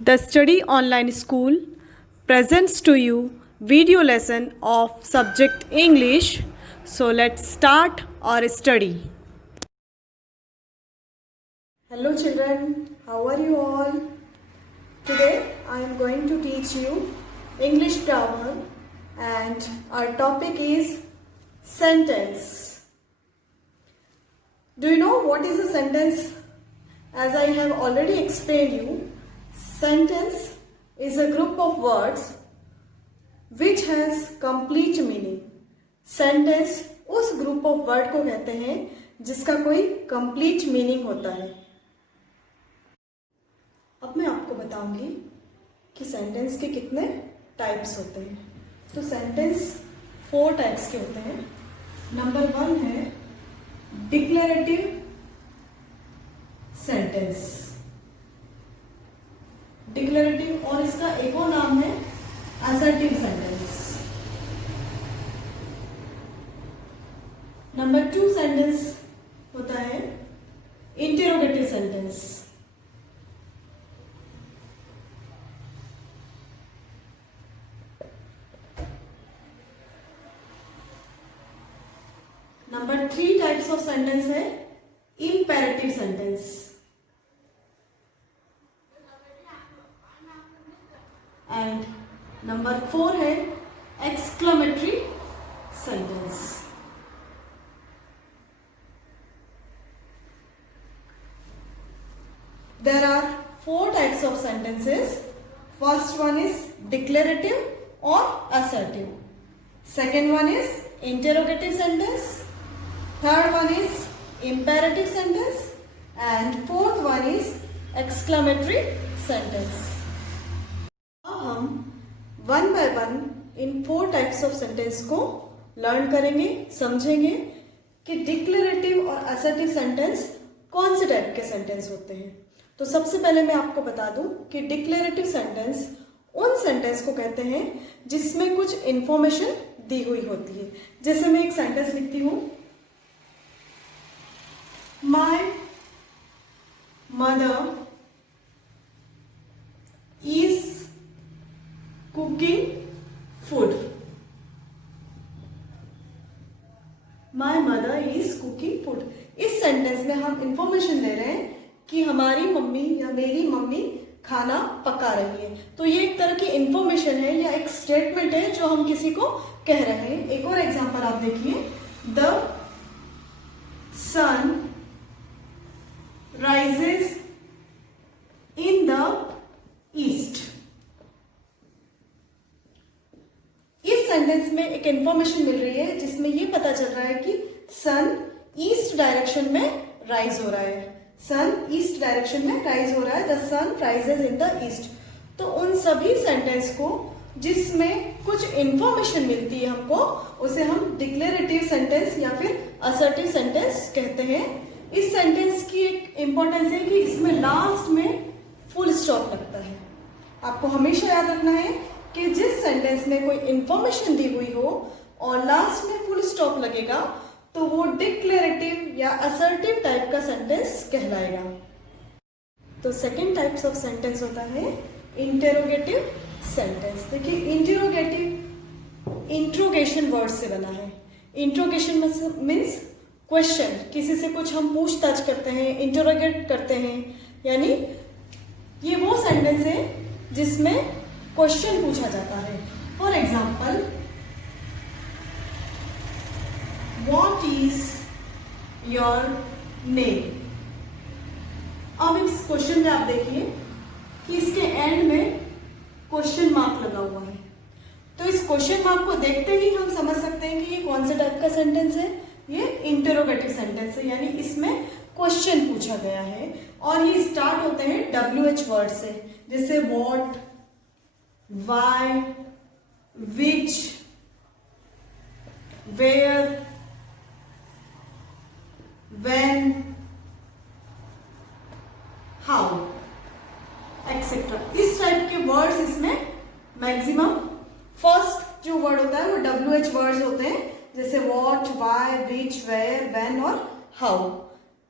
The Study Online School presents to you video lesson of subject English. So let's start our study. Hello children, how are you all? Today I am going to teach you English grammar and our topic is sentence. Do you know what is a sentence? As I have already explained you, sentence is a group of words which has complete meaning. Sentence उस group of word को कहते हैं जिसका कोई complete meaning होता है. अब मैं आपको बताऊंगी कि सेंटेंस के कितने टाइप्स होते हैं. तो सेंटेंस 4 टाइप्स के होते हैं. नंबर 1 है डिक्लेरेटिव सेंटेंस. डिक्लेरेटिव और इसका एक और नाम है असर्टिव सेंटेंस. नंबर 2 सेंटेंस होता है interrogative sentence. Number 3 types of sentence है इम्पेरेटिव सेंटेंस. एंड नंबर 4 है exclamatory sentence. There are 4 types of sentences. First one is declarative or assertive. Second one is interrogative sentence. Third one is imperative sentence. And fourth one is exclamatory sentence. अब हम one by one in 4 types of sentence को learn करेंगे, समझेंगे कि declarative और assertive sentence कौन से type के सेंटेंस होते हैं. तो सबसे पहले मैं आपको बता दूं कि डिक्लेरेटिव सेंटेंस उन सेंटेंस को कहते हैं जिसमें कुछ इंफॉर्मेशन दी हुई होती है. जैसे मैं एक सेंटेंस लिखती हूं, my mother is cooking food. My mother is cooking food. इस सेंटेंस में हम इंफॉर्मेशन दे रहे हैं कि हमारी मम्मी या मेरी मम्मी खाना पका रही है. तो ये एक तरह की इंफॉर्मेशन है या एक स्टेटमेंट है जो हम किसी को कह रहे हैं. एक और एग्जांपल आप देखिए, the sun rises in the east. इस सेंटेंस में एक इंफॉर्मेशन मिल रही है जिसमें ये पता चल रहा है कि सन ईस्ट डायरेक्शन में राइज हो रहा है. सन ईस्ट डायरेक्शन में राइज हो रहा है. The sun rises in the east. तो उन सभी सेंटेंस को जिसमें कुछ इंफॉर्मेशन मिलती है हमको, उसे हम डिक्लेरेटिव सेंटेंस या फिर असर्टिव सेंटेंस कहते हैं. इस सेंटेंस की एक इंपॉर्टेंस है कि इसमें लास्ट में फुल स्टॉप लगता है. आपको हमेशा याद रखना है कि जिस सेंटेंस में कोई इंफॉर्मेशन दी हुई हो और लास्ट में फुल स्टॉप लगेगा तो वो डिक्लेरेटिव या असर्टिव टाइप का सेंटेंस कहलाएगा. तो सेकेंड टाइप्स ऑफ सेंटेंस होता है इंटेरोगेटिव सेंटेंस. देखिए, इंटेरोगेटिव इंट्रोगेशन वर्ड से बना है. Interrogation means question. किसी से कुछ हम पूछताछ करते हैं, इंटरोगेट करते हैं. यानी ये वो सेंटेंस है जिसमें क्वेश्चन पूछा जाता है. For example, What is your name? अब इस क्वेश्चन में आप देखिए कि इसके एंड में क्वेश्चन मार्क लगा हुआ है. तो इस क्वेश्चन मार्क को देखते ही हम समझ सकते हैं कि ये कौन से टाइप का सेंटेंस है. ये इंटेरोगेटिव सेंटेंस है, यानी इसमें क्वेश्चन पूछा गया है. और ये स्टार्ट होते हैं WH वर्ड से, जैसे what, why, which, where, when, how, etc. इस टाइप के वर्ड्स इसमें मैक्सिमम फर्स्ट जो वर्ड होता है वो WH वर्ड्स होते हैं, जैसे what, why, which, where, when और हाउ.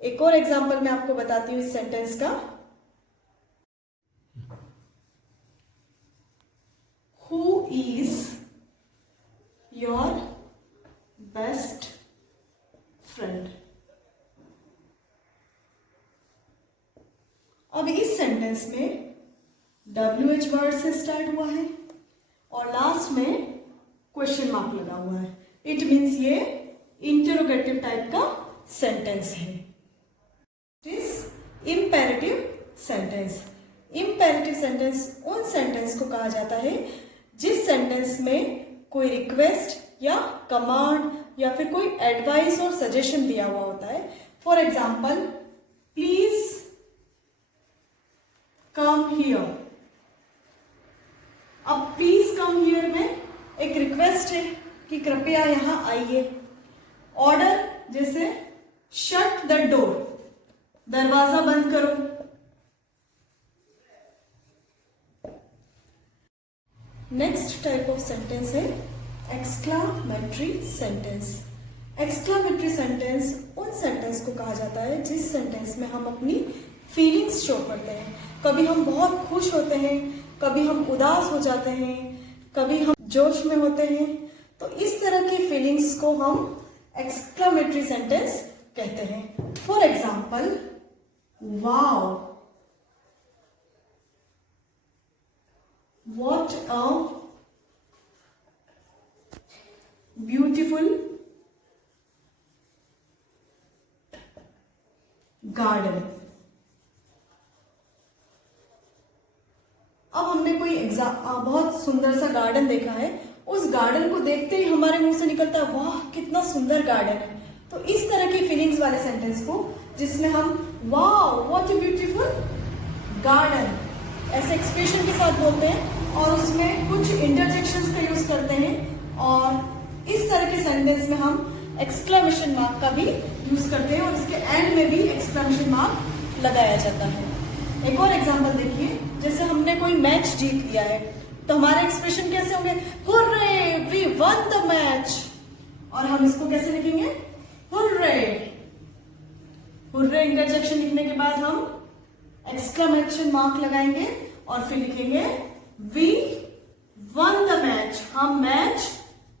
एक और एग्जांपल मैं आपको बताती हूँ इस सेंटेंस का. Who is your best friend. अब इस सेंटेंस में WH वर्ड से स्टार्ट हुआ है और लास्ट में क्वेश्चन मार्क लगा हुआ है। इट मीन्स ये इंटरोगेटिव टाइप का सेंटेंस है। Imperative sentence. इम्पेरेटिव सेंटेंस उन सेंटेंस को कहा जाता है जिस सेंटेंस में कोई रिक्वेस्ट या कमांड या फिर कोई एडवाइस और सजेशन दिया हुआ होता है। For example, please come here. अब प्लीज कम हियर में एक रिक्वेस्ट है कि कृपया यहां आइए। ऑर्डर जैसे शट द डोर, दरवाजा बंद करो। नेक्स्ट टाइप ऑफ सेंटेंस है एक्सक्लामेटरी सेंटेंस। एक्सक्लामेटरी सेंटेंस उन सेंटेंस को कहा जाता है जिस सेंटेंस में हम अपनी फीलिंग्स शो करते हैं। कभी हम बहुत खुश होते हैं, कभी हम उदास हो जाते हैं, कभी हम जोश में होते हैं। तो इस तरह की फीलिंग्स को हम एक्सक्लामेटरी सेंटेंस कहते हैं। For example, wow, what a beautiful garden. अब हमने कोई बहुत सुंदर सा गार्डन देखा है, उस गार्डन को देखते ही हमारे मुंह से निकलता है वाह कितना सुंदर गार्डन है। तो इस तरह की फीलिंग्स वाले सेंटेंस को जिसमें हम वाह व्हाट अ ब्यूटीफुल गार्डन ऐसे एक्सप्रेशन के साथ बोलते हैं और उसमें कुछ इंटरजेक्शंस का यूज करते हैं और इस तरह के सेंटेंस में हम एक्सक्लेमेशन मार्क का भी यूज करते हैं और इसके एंड में भी एक्सक्लेमेशन मार्क लगाया जाता है। एक और एग्जांपल देखिए, जैसे हमने कोई मैच जीत लिया है तो हमारे एक्सप्रेशन कैसे होंगे, hurray we won the match. और हम इसको कैसे लिखेंगे, हुर्रे। हुर्रे इंटरजेक्शन लिखने के बाद हम एक्सक्लेमेशन मार्क लगाएंगे और फिर लिखेंगे वी वन द मैच, हम मैच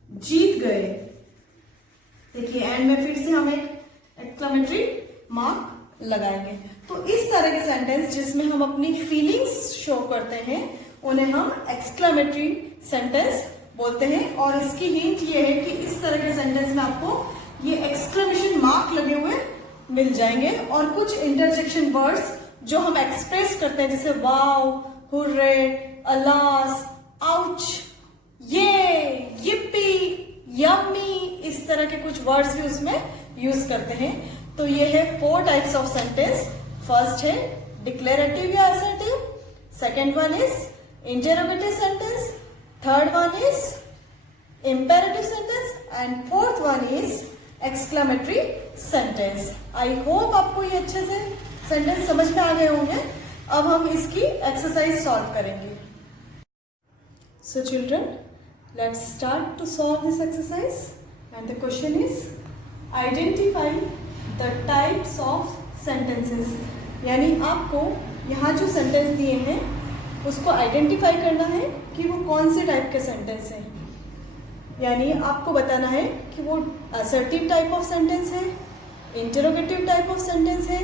जीत गए। देखिए एंड में फिर से हम एक एक्सक्लेमेटरी मार्क लगाएंगे। तो इस तरह के सेंटेंस जिसमें हम अपनी फीलिंग्स शो करते हैं उन्हें हम एक्सक्लेमेटरी सेंटेंस बोलते हैं। और इसकी हिंट ये है कि इस तरह के सेंटेंस में आपको ये एक्सक्लेमेशन मार्क लगे हुए मिल जाएंगे और कुछ इंटरजेक्शन वर्ड्स जो हम एक्सप्रेस करते हैं जैसे वाव, हुर्रे, अलास, आउच, ये, यिप्पी, यम्मी, इस तरह के कुछ वर्ड्स भी उसमें यूज करते हैं। तो ये है 4 टाइप्स ऑफ सेंटेंस। फर्स्ट है डिक्लेरेटिव या assertive, second one is interrogative sentence, third one is imperative sentence and fourth one is exclamatory sentence. I hope आपको ये अच्छे से सेंटेंस समझ में आ गए होंगे। अब हम इसकी एक्सरसाइज सॉल्व करेंगे। So children, let's start to solve this exercise and the question is identify the types of sentences। यानी आपको यहाँ जो सेंटेंस दिए हैं उसको आइडेंटिफाई करना है कि वो कौन से टाइप के सेंटेंस हैं। यानी आपको बताना है कि वो असर्टिव टाइप ऑफ सेंटेंस है, इंटरोगेटिव टाइप ऑफ सेंटेंस है,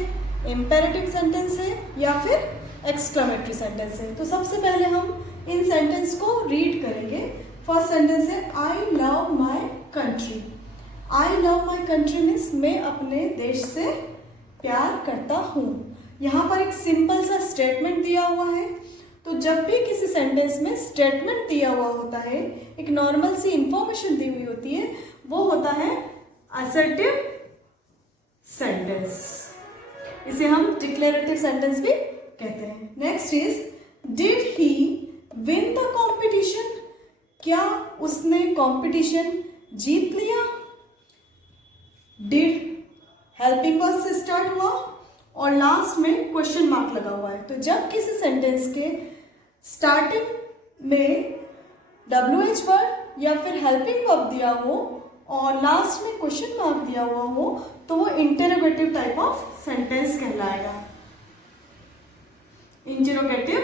इंपेरेटिव सेंटेंस है या फिर एक्सक्लेमेटरी सेंटेंस है। तो सबसे पहले हम इन सेंटेंस को रीड करेंगे। फर्स्ट सेंटेंस है I love my country. I love my country means मैं अपने देश से प्यार करता हूँ। यहाँ पर एक सिंपल सा स्टेटमेंट दिया हुआ है। तो जब भी किसी सेंटेंस में स्टेटमेंट दिया हुआ होता है, एक नॉर्मल सी इंफॉर्मेशन दी हुई होती है, वो होता है असर्टिव सेंटेंस। इसे हम डिक्लेरेटिव सेंटेंस भी कहते हैं। Next is did he win the competition. क्या उसने कंपटीशन जीत लिया। डिड हेल्पिंग वर्ब से स्टार्ट हुआ और लास्ट में क्वेश्चन मार्क लगा हुआ है। तो जब किसी सेंटेंस के स्टार्टिंग में WH वर्ड या फिर हेल्पिंग वर्ब दिया हो और लास्ट में क्वेश्चन मार्क दिया हुआ हो तो वो इंटरोगेटिव टाइप ऑफ सेंटेंस कहलाएगा। Interrogative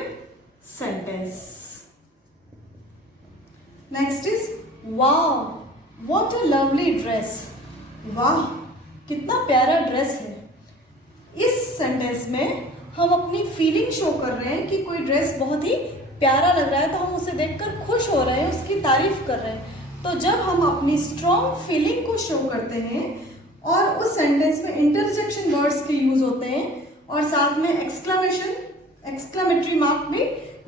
sentence. Next is wow, what a lovely dress. वाह, कितना प्यारा ड्रेस है। इस सेंटेंस में हम अपनी फीलिंग शो कर रहे हैं कि कोई ड्रेस बहुत ही प्यारा लग रहा है, तो हम उसे देखकर खुश हो रहे हैं, उसकी तारीफ कर रहे हैं। तो जब हम अपनी स्ट्रॉन्ग फीलिंग को शो करते हैं और उस सेंटेंस में इंटरजेक्शन वर्ड्स के यूज होते हैं और साथ में एक्सक्लामेटरी मार्क भी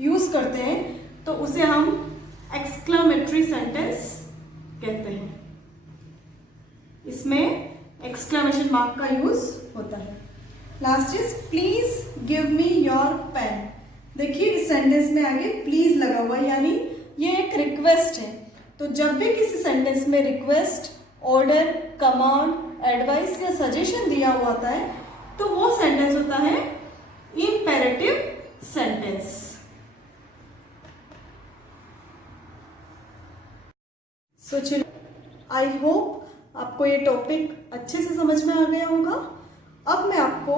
यूज करते हैं, तो उसे हम एक्सक्लामेटरी सेंटेंस कहते हैं। इसमें एक्सक्लामेशन मार्क का यूज होता है। Last is please give me your pen. देखिए इस सेंटेंस में आगे प्लीज लगा हुआ, यानी ये एक रिक्वेस्ट है। तो जब भी किसी सेंटेंस में रिक्वेस्ट, ऑर्डर, कमांड, एडवाइस या सजेशन दिया हुआ होता है, तो वो सेंटेंस होता है इम्पेरेटिव सेंटेंस। सो चलिए, आई होप आपको ये टॉपिक अच्छे से समझ में आ गया होगा। अब मैं आपको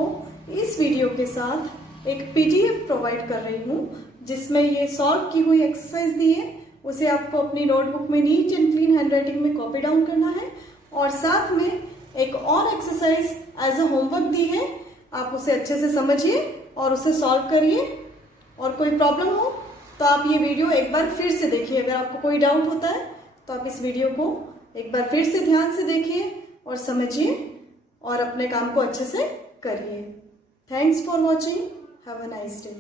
इस वीडियो के साथ एक पीडीएफ प्रोवाइड कर रही हूँ जिसमें ये सॉल्व की हुई एक्सरसाइज दी है, उसे आपको अपनी नोटबुक में नीट एंड क्लीन हैंडराइटिंग में कॉपी डाउन करना है और साथ में एक और एक्सरसाइज एज अ होमवर्क दी है, आप उसे अच्छे से समझिए और उसे सॉल्व करिए। और कोई प्रॉब्लम हो तो आप ये वीडियो एक बार फिर से देखिए। अगर आपको कोई डाउट होता है तो आप इस वीडियो को एक बार फिर से ध्यान से देखिए और समझिए और अपने काम को अच्छे से करिए। Thanks for watching, have a nice day.